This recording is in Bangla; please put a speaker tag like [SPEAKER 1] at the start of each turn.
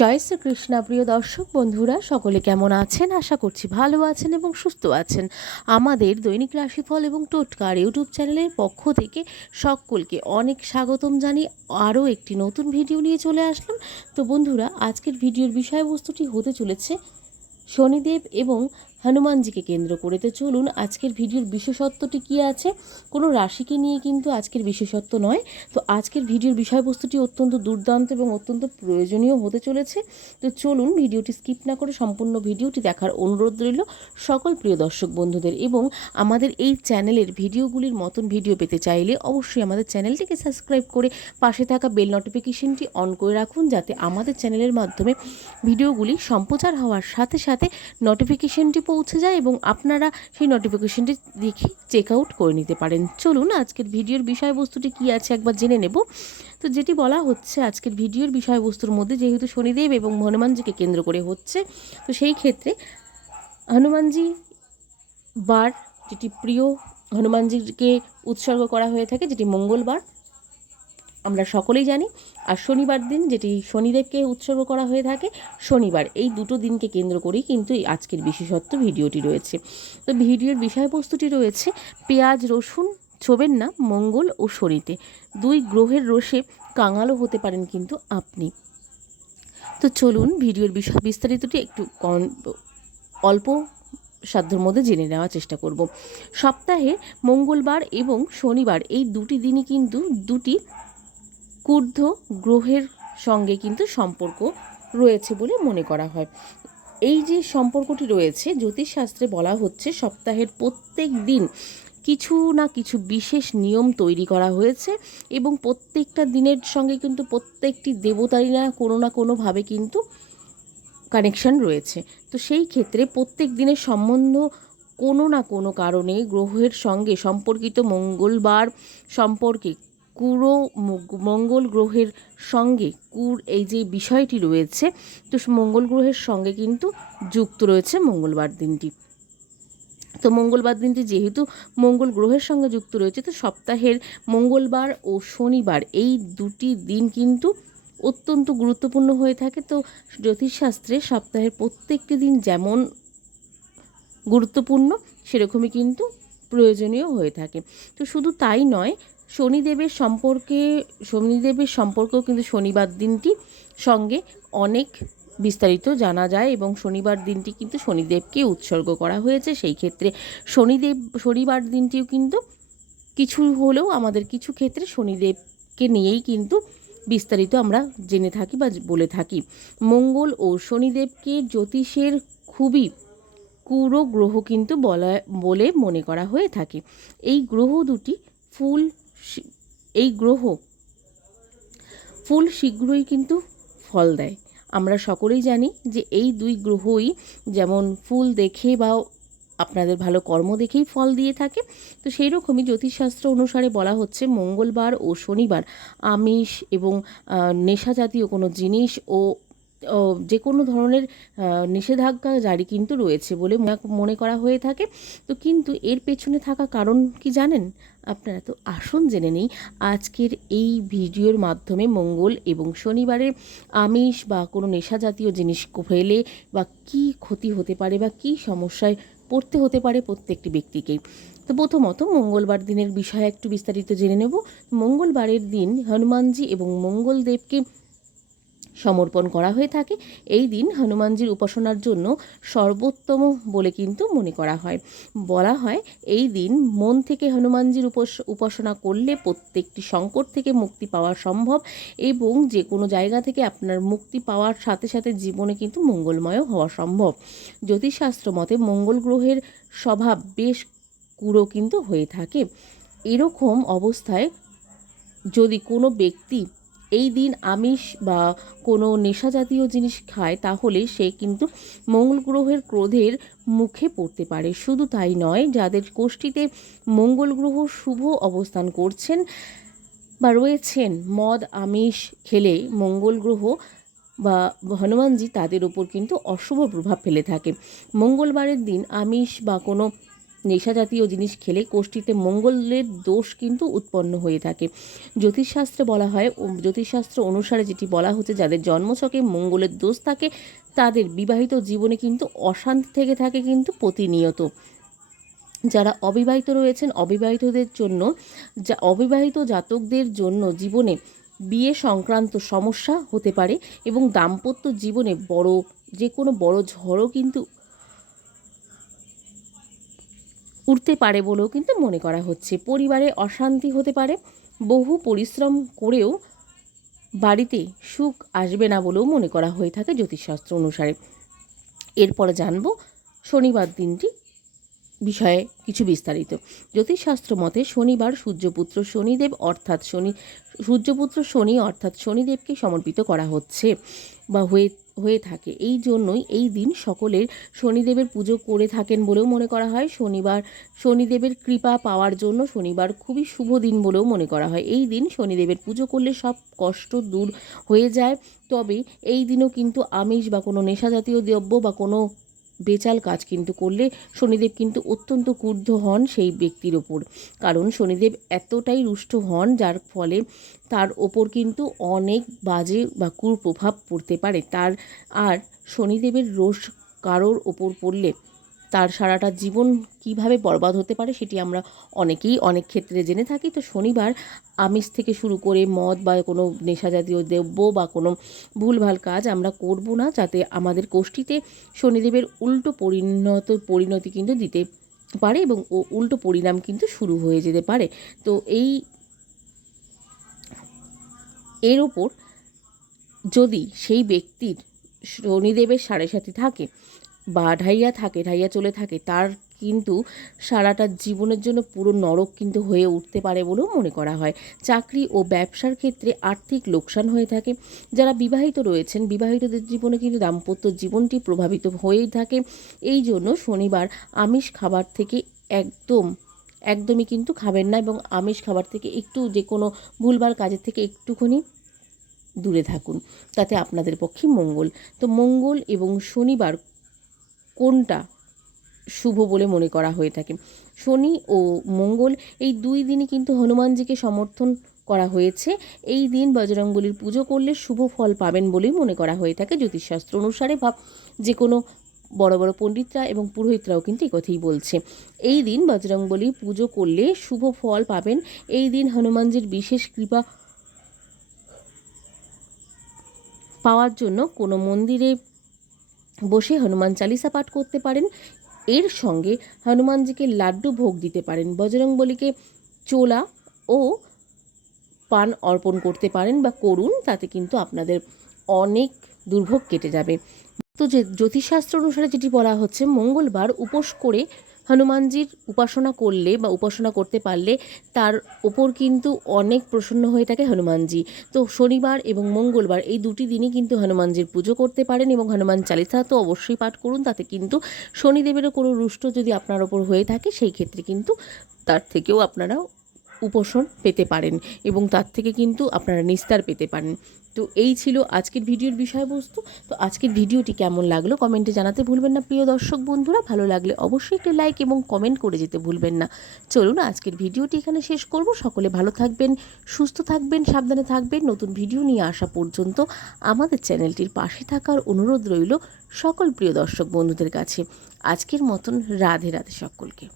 [SPEAKER 1] জয় শ্রীকৃষ্ণ। প্রিয় দর্শক, বন্ধুরা, সকলে কেমন আছেন? আশা করছি ভালো আছেন এবং সুস্থ আছেন। আমাদের দৈনিক রাশিফল এবং টোটকার ইউটিউব চ্যানেলের পক্ষ থেকে সকলকে অনেক স্বাগতম জানি আরও একটি নতুন ভিডিও নিয়ে চলে আসলাম। তো বন্ধুরা, আজকের ভিডিওর বিষয়বস্তুটি হতে চলেছে শনিদেব এবং হনুমানজিকে কেন্দ্র করে। তো চলুন, আজকের ভিডিওর বিশেষত্বটি কী আছে? কোনো রাশিকে নিয়ে কিন্তু আজকের বিশেষত্ব নয়। তো আজকের ভিডিওর বিষয়বস্তুটি অত্যন্ত দুর্দান্ত এবং অত্যন্ত প্রয়োজনীয় হতে চলেছে। তো চলুন, ভিডিওটি স্কিপ না করে সম্পূর্ণ ভিডিওটি দেখার অনুরোধ রইল সকল প্রিয় দর্শক বন্ধুদের এবং আমাদের এই চ্যানেলের ভিডিওগুলির মতন ভিডিও পেতে চাইলে অবশ্যই আমাদের চ্যানেলটিকে সাবস্ক্রাইব করে পাশে থাকা বেল নোটিফিকেশনটি অন করে রাখুন যাতে আমাদের চ্যানেলের মাধ্যমে ভিডিওগুলি সম্প্রচার হওয়ার সাথে সাথে নোটিফিকেশনটি পৌঁছে যায় এবং আপনারা সেই নোটিফিকেশনটি দেখে চেক আউট করে নিতে পারেন। চলুন আজকের ভিডিওর বিষয়বস্তুটি কী আছে একবার জেনে নেব। তো যেটি বলা হচ্ছে, আজকের ভিডিওর বিষয়বস্তুর মধ্যে যেহেতু শনিদেব এবং হনুমানজিকে কেন্দ্র করে হচ্ছে, তো সেই ক্ষেত্রে হনুমানজি বার, যেটি প্রিয়, হনুমানজিকে উৎসর্গ করা হয়ে থাকে, যেটি মঙ্গলবার। আমরা সকলেই জানি, আর শনিবার দিন যেটি শনিদেবকে উৎসর্গ করা হয়ে থাকে, শনিবার এই দুটো দিনকে কেন্দ্র করেই কিন্তু এই আজকের বিশেষত্ব ভিডিওটি রয়েছে। তো ভিডিওর বিষয়বস্তুটি রয়েছে, পেঁয়াজ রসুন ছোবেন না, মঙ্গল ও শনিতে দুই গ্রহের রোষে কাঙালও হতে পারেন কিন্তু আপনি। তো চলুন ভিডিওর বিষয় বিস্তারিতটি একটু অল্প সাধ্যর মধ্যে জেনে নেওয়ার চেষ্টা করব। সপ্তাহে মঙ্গলবার এবং শনিবার এই দুটি দিনই কিন্তু দুটি কুর্ধ গ্রহের সঙ্গে কিন্তু সম্পর্ক রয়েছে বলে মনে করা হয়। এই যে সম্পর্কটি রয়েছে, জ্যোতিষশাস্ত্রে বলা হচ্ছে সপ্তাহের প্রত্যেক দিন কিছু না কিছু বিশেষ নিয়ম তৈরি করা হয়েছে এবং প্রত্যেকটা দিনের সঙ্গে কিন্তু প্রত্যেকটি দেবতারই না কোনো না কোনোভাবে কিন্তু কানেকশন রয়েছে। তো সেই ক্ষেত্রে প্রত্যেক দিনের সম্বন্ধ কোনো না কোনো কারণে গ্রহের সঙ্গে সম্পর্কিত মঙ্গলবার সম্পর্কে কুরো মঙ্গল গ্রহের সঙ্গে কুর এই যে বিষয়টি রয়েছে, তো মঙ্গল গ্রহের সঙ্গে কিন্তু যুক্ত রয়েছে মঙ্গলবার দিনটি। তো মঙ্গলবার দিনটি যেহেতু মঙ্গল গ্রহের সঙ্গে যুক্ত রয়েছে, তো সপ্তাহের মঙ্গলবার ও শনিবার এই দুটি দিন কিন্তু অত্যন্ত গুরুত্বপূর্ণ হয়ে থাকে। তো জ্যোতিষশাস্ত্রে সপ্তাহের প্রত্যেকটি দিন যেমন গুরুত্বপূর্ণ, সেরকমই কিন্তু প্রয়োজনীয় হয়ে থাকে। তো শুধু তাই নয় শনিদেবের সম্পর্কে, শনিদেবের সম্পর্কেও কিন্তু শনিবার দিনটি সঙ্গে অনেক বিস্তারিত জানা যায় এবং শনিবার দিনটি কিন্তু শনিদেবকে উৎসর্গ করা হয়েছে। সেই ক্ষেত্রে শনিদেব, শনিবার দিনটিও কিন্তু কিছু হলেও আমাদের কিছু ক্ষেত্রে শনিদেবকে নিয়েই কিন্তু বিস্তারিত আমরা জেনে থাকি বা বলে থাকি। মঙ্গল ও শনিদেবকে জ্যোতিষের খুবই কুরো গ্রহ কিন্তু বলা, বলে মনে করা হয়ে থাকে। এই গ্রহ দুটি ফুল এই গ্রহ ফুল শীঘ্রই কিন্তু ফল দেয়। আমরা সকলেই জানি যে এই দুই গ্রহই যেমন ফুল দেখে বা আপনাদের ভালো কর্ম দেখেই ফল দিয়ে থাকে। তো সেই রকমই জ্যোতিষশাস্ত্র অনুসারে বলা হচ্ছে মঙ্গলবার ও শনিবার আমিষ এবং নেশা জাতীয় কোনো জিনিস ও যে কোনো ধরনের নিষেধাজ্ঞা জারি কিন্তু রয়েছে বলে মনে- করা হয়ে থাকে। তো কিন্তু এর পেছনে থাকা কারণ কি জানেন? আপনারা তো আসুন জেনে নেই, আজকের এই ভিডিওর মাধ্যমে মঙ্গল এবং শনিবারের আমিষ বা কোনো নেশা জাতীয় জিনিস ফেলে বা কি ক্ষতি হতে পারে বা কি সমস্যায় পড়তে হতে পারে প্রত্যেকটি ব্যক্তিকেই। তো প্রথমত মঙ্গলবার দিনের বিষয়ে একটু বিস্তারিত জেনে নেব। মঙ্গলবারের দিন হনুমানজি এবং মঙ্গলদেবকে সমর্পণ করা হয়ে থাকে। এই দিন হনুমানজির উপাসনার জন্য সর্বোত্তম বলে কিন্তু মনে করা হয়। বলা হয়, এই দিন মন থেকে হনুমানজির উপাস- উপাসনা করলে প্রত্যেকটি সংকট থেকে মুক্তি পাওয়া সম্ভব এবং যে কোনো জায়গা থেকে আপনার মুক্তি পাওয়ার সাথে সাথে জীবনে কিন্তু মঙ্গলময় হওয়া সম্ভব। জ্যোতিষশাস্ত্র মতে মঙ্গল গ্রহের স্বভাব বেশ কুড়ো কিন্তু হয়ে থাকে। এরকম অবস্থায় যদি কোনো ব্যক্তি এই দিন আমিষ বা কোনো নেশা জাতীয় জিনিস খায়, তাহলে সে কিন্তু মঙ্গল গ্রহের ক্রোধের মুখে পড়তে পারে। শুধু তাই নয়, যাদের কোষ্ঠীতে মঙ্গল গ্রহ শুভ অবস্থান করছেন বা রয়েছেন, মদ, আমিষ খেলে মঙ্গল গ্রহ বা হনুমানজি তাদের ওপর কিন্তু অশুভ প্রভাব ফেলে থাকে। মঙ্গলবারের দিন আমিষ বা কোনো নেশা জাতীয় জিনিস খেলে কোষ্ঠীতে মঙ্গলের দোষ কিন্তু উৎপন্ন হয়ে থাকে। জ্যোতিষশাস্ত্রে বলা হয় জ্যোতিষশাস্ত্র অনুসারে যেটি বলা হচ্ছে, যাদের জন্মছকে মঙ্গলের দোষ থাকে, তাদের বিবাহিত জীবনে কিন্তু অশান্তি থেকে থাকে কিন্তু প্রতিনিয়ত। যারা অবিবাহিত রয়েছেন, অবিবাহিতদের জন্য, যা, অবিবাহিত জাতকদের জন্য জীবনে বিয়ে সংক্রান্ত সমস্যা হতে পারে এবং দাম্পত্য জীবনে বড়, যে কোনো বড় ঝড়ও কিন্তু উঠতে পারে বলেও কিন্তু মনে করা হচ্ছে। পরিবারে অশান্তি হতে পারে, বহু পরিশ্রম করেও বাড়িতে সুখ আসবে না বলেও মনে করা হয়ে থাকে জ্যোতিষশাস্ত্র অনুসারে। এরপরে জানব, শনিবার দিনটি বিষয়ে কিছু বিস্তারিত। জ্যোতিষশাস্ত্র মতে শনিবার সূর্যপুত্র শনিদেব অর্থাৎ শনি সূর্যপুত্র শনি অর্থাৎ শনিদেবকে সমর্পিত করা হচ্ছে বা হয়ে হয়ে থাকে। এই জন্যই এই দিন সকলের শনিদেবের পুজো করে থাকেন বলেও মনে করা হয়। শনিবার, শনিদেবের কৃপা পাওয়ার জন্য শনিবার খুবই শুভ দিন বলেও মনে করা হয়। এই দিন শনিদেবের পুজো করলে সব কষ্ট দূর হয়ে যায়। তবে এই দিনও কিন্তু আমিষ বা কোনো নেশা জাতীয় দ্রব্য বা কোনো বেচাল কাজ কিন্তু করলে শনিদেব কিন্তু অত্যন্ত ক্রুদ্ধ হন সেই ব্যক্তির ওপর। কারণ শনিদেব এতটাই রুষ্ট হন, যার ফলে তার ওপর কিন্তু অনেক বাজে বা কুপ্রভাব পড়তে পারে। তার আর শনিদেবের রোষ কারোর ওপর পড়লে তার সারাটা জীবন কীভাবে বরবাদ হতে পারে সেটি আমরা অনেকেই অনেক ক্ষেত্রে জেনে থাকি। তো শনিবার আমিষ থেকে শুরু করে মদ বা কোনো নেশা জাতীয় দ্রব্য বা কোনো ভুলভাল কাজ আমরা করব না, যাতে আমাদের কোষ্ঠীতে শনিদেবের উল্টো পরিণত, পরিণতি কিন্তু দিতে পারে এবং ও উল্টো পরিণাম কিন্তু শুরু হয়ে যেতে পারে। তো এই এর ওপর যদি সেই ব্যক্তির শনিদেবের সাড়ে সাথে থাকে বা ঢাইয়া থাকে, ঢাইয়া চলে থাকে, তার কিন্তু সারাটা জীবনের জন্য পুরো নরক কিন্তু হয়ে উঠতে পারে বলেও মনে করা হয়। চাকরি ও ব্যবসার ক্ষেত্রে আর্থিক লোকসান হয়ে থাকে। যারা বিবাহিত রয়েছেন, বিবাহিতদের জীবনে কিন্তু দাম্পত্য জীবনটি প্রভাবিত হয়েই থাকে। এই জন্য শনিবার আমিষ খাবার থেকে একদম, একদমই কিন্তু খাবেন না এবং আমিষ খাবার থেকে একটু যে কোনো ভুলভাল কাজের থেকে একটুখানি দূরে থাকুন। তাতে আপনাদের পক্ষে মঙ্গল। তো মঙ্গল এবং শনিবার কোনটা শুভ বলে মনে করা হয়ে থাকে? শনি ও মঙ্গল, এই দুই দিনই কিন্তু হনুমানজিকে সমর্থন করা হয়েছে। এই দিন বজরংবলির পুজো করলে শুভ ফল পাবেন বলেই মনে করা হয়ে থাকে। জ্যোতিষশাস্ত্র অনুসারে বা যে কোনো বড় বড় পণ্ডিতরা এবং পুরোহিতরাও কিন্তু এই কথাই বলছে। এই দিন বজরংবলী পুজো করলে শুভ ফল পাবেন। এই দিন হনুমানজির বিশেষ কৃপা পাওয়ার জন্য কোনো মন্দিরে বসে হনুমান চালিসা পাঠ করতে পারেন। এর সঙ্গে হনুমানজিকে লাড্ডু ভোগ দিতে পারেন। বজরং বলিকে চোলা ও পান অর্পণ করতে পারেন বা করুন, তাতে কিন্তু আপনাদের অনেক দুর্ভোগ কেটে যাবে। তো যে জ্যোতিষশাস্ত্র অনুসারে যেটি বলা হচ্ছে, মঙ্গলবার উপোস করে হনুমানজির উপাসনা করলে বা উপাসনা করতে পারলে তার ওপর কিন্তু অনেক প্রসন্ন হয়ে থাকে হনুমানজি। তো শনিবার এবং মঙ্গলবার এই দুটি দিনই কিন্তু হনুমানজির পুজো করতে পারেন এবং হনুমান চালিসা তো অবশ্যই পাঠ করুন, তাতে কিন্তু শনিদেবেরও কোনো রুষ্ট যদি আপনার ওপর হয়ে থাকে, সেই ক্ষেত্রে কিন্তু তার থেকেও আপনারা উপশম পেতে পারেন এবং তার থেকে কিন্তু আপনারা নিস্তার পেতে পারেন। তো এই ছিল আজকের ভিডিওর বিষয়বস্তু। তো আজকের ভিডিওটি কেমন লাগল কমেন্টে জানাতে ভুলবেন না। প্রিয় দর্শক বন্ধুরা, ভালো লাগলে অবশ্যই একটি লাইক এবং কমেন্ট করে যেতে ভুলবেন না। চলুন আজকের ভিডিওটি এখানে শেষ করব। সকলে ভালো থাকবেন, সুস্থ থাকবেন, সাবধানে থাকবেন। নতুন ভিডিও নিয়ে আসা পর্যন্ত আমাদের চ্যানেলটির পাশে থাকার অনুরোধ রইল সকল প্রিয় দর্শক বন্ধুদের কাছে। আজকের মতন রাধে রাধে সকলকে।